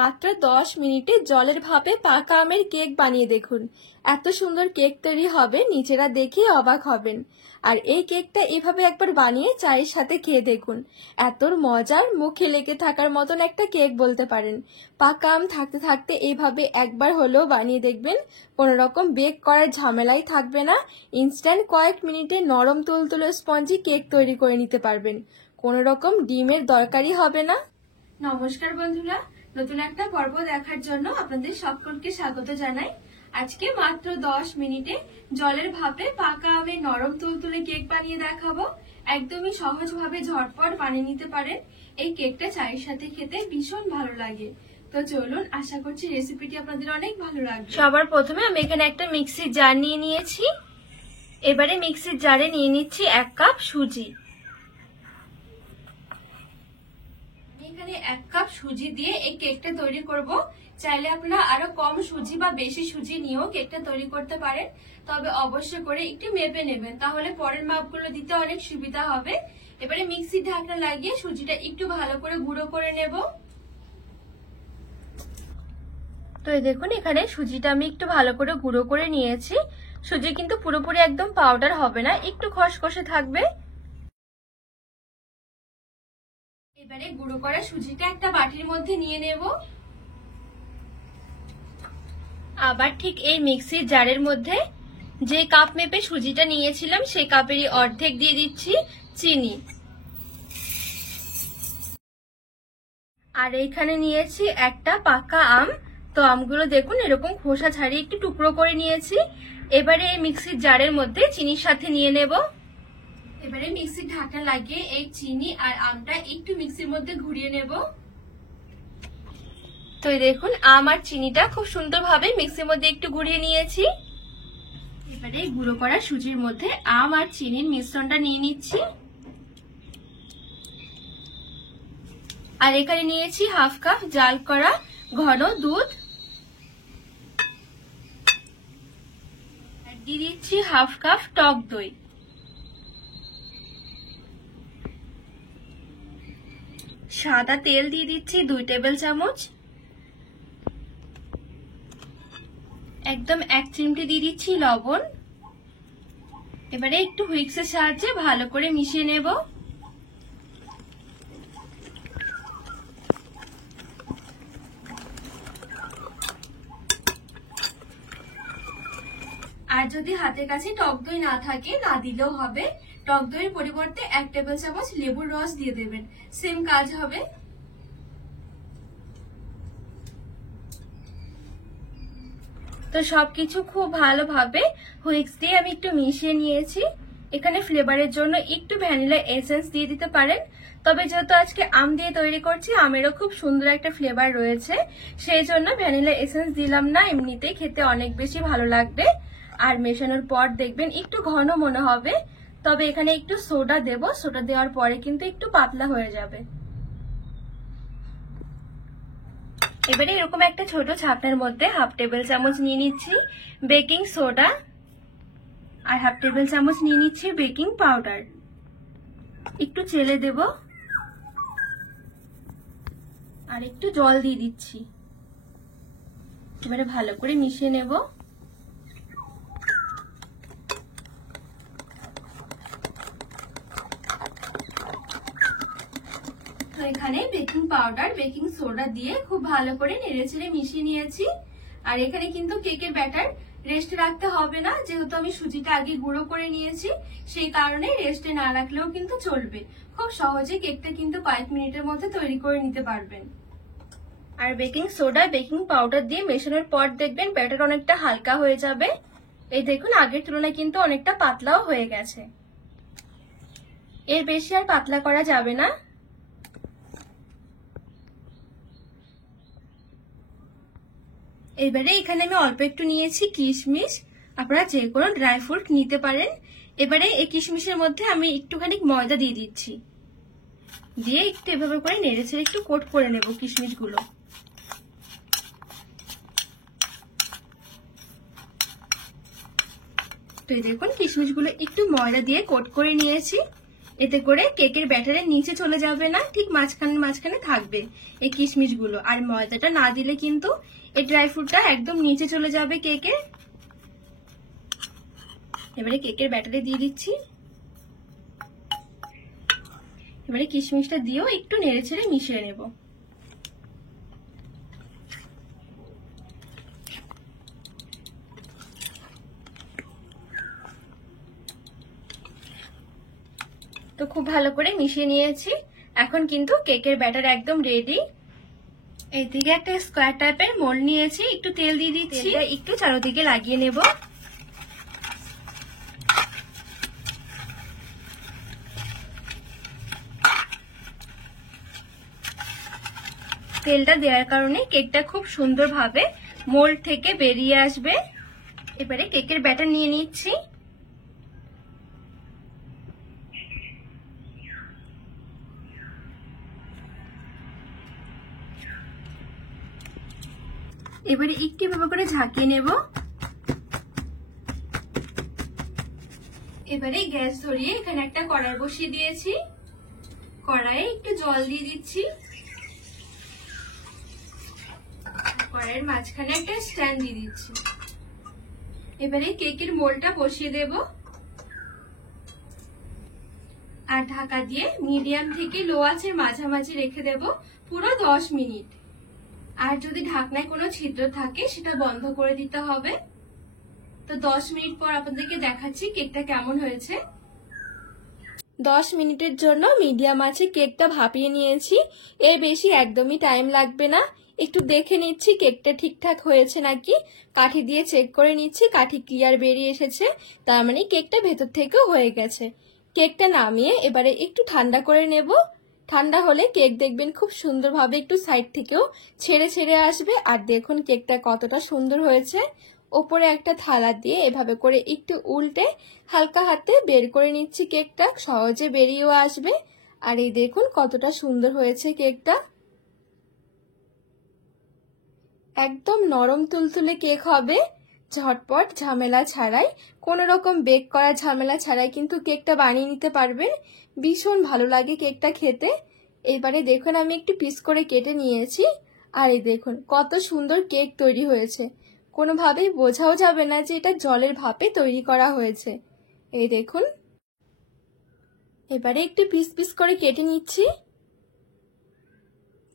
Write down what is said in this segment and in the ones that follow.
মাত্র 10 মিনিটে জলের ভাপে পাকা আমের কেক বানিয়ে দেখুন। এত সুন্দর কেক তৈরি হবে, নিজেরা দেখে অবাক হবেন। আর এই কেকটা এভাবে একবার বানিয়ে চায়ের সাথে খেয়ে দেখুন। এত মজার, মুখে লেগে থাকার মতন একটা কেক বলতে পারেন। পাকা আম থাকতে থাকতে এইভাবে একবার হলেও বানিয়ে দেখবেন। কোনো রকম বেক করার ঝামেলাই থাকবে না। ইনস্ট্যান্ট কয়েক মিনিটে নরম তুলতুলে স্পঞ্জি কেক তৈরি করে নিতে পারবেন। কোনো রকম ডিমের দরকারই হবে না। নমস্কার বন্ধুরা, নতুন একটা পর্ব দেখার জন্য আপনাদের সকলকে স্বাগত জানাই। আজকে মাত্র 10 মিনিটে জলের ভাপে পাকা আমের নরম তুলতুলে কেক বানিয়ে দেখাবো। একদমই সহজভাবে ঝটপট বানিয়ে নিতে পারেন। এই কেকটা চায়ের সাথে খেতে ভীষণ ভালো লাগে। তো চলুন, আশা করছি রেসিপিটি আপনাদের অনেক ভালো লাগবে। সবার প্রথমে আমি এখানে একটা মিক্সির জার নিয়ে নিয়েছি। এবারে মিক্সির জারে নিয়ে নিচ্ছি 1 কাপ সুজি। এখানে 1 কাপ সুজি দিয়ে এই কেকটা তৈরি করব। চাইলে আপনারা আরো কম সুজি বা বেশি সুজি নিয়েও কেকটা তৈরি করতে পারেন, তবে অবশ্যই করে একটু মেপে নেবেন, তাহলে পরের মাপগুলো দিতে অনেক সুবিধা হবে। এবারে মিক্সির ঢাকনা লাগিয়ে সুজিটা একটু ভালো করে গুঁড়ো করে নেব। তো এই দেখুন, এখানে সুজিটা আমি একটু ভালো করে গুঁড়ো করে নিয়েছি। সুজি কিন্তু পুরোপুরি একদম পাউডার হবে না, একটু খসখসে থাকবে। এবারে গুঁড়ো করা সুজিটা একটা বাটির মধ্যে নিয়ে নেব। আবার ঠিক এই মিক্সির জারের মধ্যে যে কাপ মেপে সুজিটা নিয়েছিলাম সেই কাপেরই অর্ধেক দিয়ে দিচ্ছি চিনি। আর এইখানে নিয়েছি একটা পাকা আম। তো আমগুলো দেখুন এরকম খোসা ছাড়িয়ে একটু টুকরো করে নিয়েছি। এবারে এই মিক্সির জারের মধ্যে চিনির সাথে নিয়ে নেব। এবারে মিক্সির ঢাকনা লাগিয়ে এই চিনি আর আমটা একটু মিক্সির মধ্যে ঘুরিয়ে নেব। তো এই দেখুন, আম আর চিনিটা খুব সুন্দরভাবে মিক্সির মধ্যে একটু ঘুরিয়ে নিয়েছি। এবারে গুঁড়ো করা সুজির মধ্যে আম আর চিনির মিশ্রণটা নিয়ে নিচ্ছি। আর এখানে নিয়েছি 1/2 কাপ জাল করা ঘন দুধ। আর দিয়ে দিচ্ছি 1/2 কাপ টক দই। সাদা তেল দিয়ে দিচ্ছি 2 টেবিল চামচ। একদম 1 চিমটি দিয়ে দিচ্ছি লবণ। এবারে একটু হুইক্সের সাহায্যে ভালো করে মিশিয়ে নেব। আর যদি হাতের কাছে টক দই না থাকে, না দিলেও হবে। টক দইয়ের পরিবর্তে 1 টেবিল চামচ লেবুর রস দিয়ে দেবেন, সেম কাজ হবে। তো সবকিছু খুব ভালোভাবে হুইক্স দিয়ে আমি একটু মিশিয়ে নিয়েছি। এখানে ফ্লেভারের জন্য একটু ভ্যানিলা এসেন্স দিয়ে দিতে পারেন, তবে যেহেতু আজকে আম দিয়ে তৈরি করছি, আমেরও খুব সুন্দর একটা ফ্লেভার রয়েছে, সেই জন্য ভ্যানিলা এসেন্স দিলাম না। এমনিতেই খেতে অনেক বেশি ভালো লাগবে। আর মেশানোর পর দেখবেন একটু ঘন মনে হবে, তবে এখানে একটু সোডা দেব। সোডা দেওয়ার পরে কিন্তু একটু পাতলা হয়ে যাবে। এবারে এরকম একটা ছোট ছাকনার মধ্যে 1/2 টেবিল চামচ নিয়ে নিচ্ছি বেকিং সোডা আর 1/2 টেবিল চামচ নিয়ে নিচ্ছি বেকিং পাউডার। একটু চেলে দেব আর একটু জল দিয়ে দিচ্ছি। এবারে ভালো করে মিশিয়ে নেব। তো এখানে বেকিং পাউডার, বেকিং সোডা দিয়ে খুব ভালো করে নেড়েচেড়ে মিশিয়ে নিয়েছি। আর এখানে কিন্তু কেকের ব্যাটার রেস্টে রাখতে হবে না, যেহেতু আমি সুজিটা আগে গুঁড়ো করে নিয়েছি, সেই কারণে রেস্টে না রাখলেও কিন্তু চলবে। খুব সহজে কেকটা কিন্তু কয়েক মিনিটের মধ্যে তৈরি করে নিতে পারবেন। আর বেকিং সোডা, বেকিং পাউডার দিয়ে মেশানোর পর দেখবেন ব্যাটার অনেকটা হালকা হয়ে যাবে। এই দেখুন, আগের তুলনায় কিন্তু অনেকটা পাতলাও হয়ে গেছে। এর বেশি আর পাতলা করা যাবে না। এবারে এখানে আমি অল্প একটু নিয়েছি কিশমিশ, আপনারা যে কোনো ড্রাই ফ্রুট নিতে পারেন। এবারে এই কিশমিশের মধ্যে আমি একটুখানি ময়দা দিয়ে দিচ্ছি, দিয়ে একটু এভাবে করে নেড়েচেড়ে একটু কোট করে নেব কিশমিশগুলো। তো এই দেখুন, কিশমিশগুলো একটু ময়দা দিয়ে কোট করে নিয়েছি। এতে করে কেকের ব্যাটারের নিচে চলে যাবে না, ঠিক মাঝখানে মাঝখানে থাকবে এই কিশমিশগুলো। আর ময়দাটা না দিলে কিন্তু এই ড্রাই ফ্রুটটা একদম নিচে চলে যাবে কেকের। এবারে কেকের ব্যাটারে দিয়ে দিচ্ছি। এবারে কিশমিশটা দিয়েও একটু নেড়ে ছেড়ে মিশিয়ে নেব। তো খুব ভালো করে মিশিয়ে নিয়েছি। এখন কিন্তু কেকের ব্যাটার একদম রেডি। এইদিকে একটা স্কোয়ার টাইপের মোল্ড নিয়েছি, একটু তেল দিয়ে দিচ্ছি, একটু চারদিকে লাগিয়ে নেব। তেলটা দেওয়ার কারণে কেকটা খুব সুন্দরভাবে মোল্ড থেকে বেরিয়ে আসবে। এবারে কেকের ব্যাটার নিয়ে নিচ্ছি। এবারে একটু ভাবে করে ঝাঁকিয়ে নেব। এবারে গ্যাস ধরিয়ে এখানে একটা কড়াই বসিয়ে দিয়েছি। কড়াইয়ে একটু জল দিয়ে দিচ্ছি। কড়াইয়ের মাঝখানে একটা স্ট্যান্ড দিয়ে দিচ্ছি। এবারে কেকের মোল্ডটা বসিয়ে দেব আর ঢাকা দিয়ে মিডিয়াম থেকে লো আঁচের মাঝামাঝি রেখে দেব পুরো 10 মিনিট। আর যদি ঢাকনায় কোনো ছিদ্র থাকে সেটা বন্ধ করে দিতে হবে। তো 10 মিনিট পর আপনাদেরকে দেখাচ্ছি কেকটা কেমন হয়েছে। 10 মিনিটের জন্য মিডিয়াম আঁচে কেকটা ভাপিয়ে নিয়েছি। এর বেশি একদমই টাইম লাগবে না। একটু দেখে নিচ্ছি কেকটা ঠিকঠাক হয়েছে নাকি, কাঠি দিয়ে চেক করে নিচ্ছি। কাঠি ক্লিয়ার বেরিয়ে এসেছে, তার মানে কেকটা ভেতর থেকেও হয়ে গেছে। কেকটা নামিয়ে এবারে একটু ঠান্ডা করে নেব। ঠান্ডা হলে কেক দেখবেন খুব সুন্দরভাবে একটু সাইড থেকেও ছেড়ে ছেড়ে আসবে। আর দেখুন কেকটা কতটা সুন্দর হয়েছে। ওপরে একটা থালা দিয়ে এভাবে করে একটু উল্টে হালকা হাতে বের করে নিচ্ছি। কেকটা সহজে বেরিয়েও আসবে। আর এই দেখুন কতটা সুন্দর হয়েছে কেকটা। একদম নরম তুলতুলে কেক হবে, ঝটপট ঝামেলা ছাড়াই, কোনো রকম বেক করা ঝামেলা ছাড়াই কিন্তু কেকটা বানিয়ে নিতে পারবেন। ভীষণ ভালো লাগে কেকটা খেতে। এবারে দেখুন আমি একটু পিস করে কেটে নিয়েছি। আর এই দেখুন কত সুন্দর কেক তৈরি হয়েছে। কোনোভাবেই বোঝাও যাবে না যে এটা জলের ভাপে তৈরি করা হয়েছে। এই দেখুন। এবারে একটু পিস পিস করে কেটে নিচ্ছি।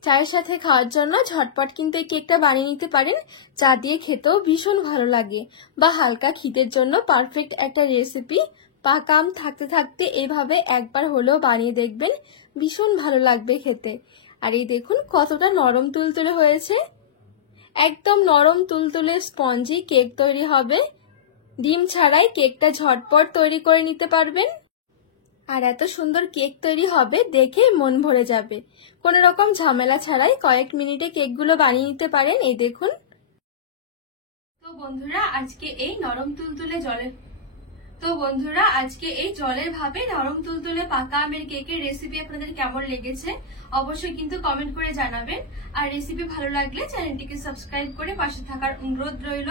চায়ের সাথে খাওয়ার জন্য ঝটপট কিন্তু এই কেকটা বানিয়ে নিতে পারেন। চা দিয়ে খেতেও ভীষণ ভালো লাগে, বা হালকা খিদের জন্য পারফেক্ট একটা রেসিপি। পাকা আম থাকতে থাকতে এভাবে একবার হলেও বানিয়ে দেখবেন, ভীষণ ভালো লাগবে খেতে। আর এই দেখুন কতটা নরম তুলতুলে হয়েছে। একদম নরম তুলতুলে স্পঞ্জি কেক তৈরি হবে। ডিম ছাড়াই কেকটা ঝটপট তৈরি করে নিতে পারবেন। আর এত সুন্দর কেক তৈরি হবে দেখে মন ভরে যাবে। কোনো রকম ঝামেলা ছাড়াই কয়েক মিনিটে কেকগুলো বানিয়ে নিতে পারেন। এই দেখুন। তো বন্ধুরা আজকে এই জলের ভাবে নরম তুলতুলে পাকা আমের কেকের রেসিপি আপনাদের কেমন লেগেছে অবশ্যই কিন্তু কমেন্ট করে জানাবেন। আর রেসিপি ভালো লাগলে চ্যানেলটিকে সাবস্ক্রাইব করে পাশে থাকার অনুরোধ রইল।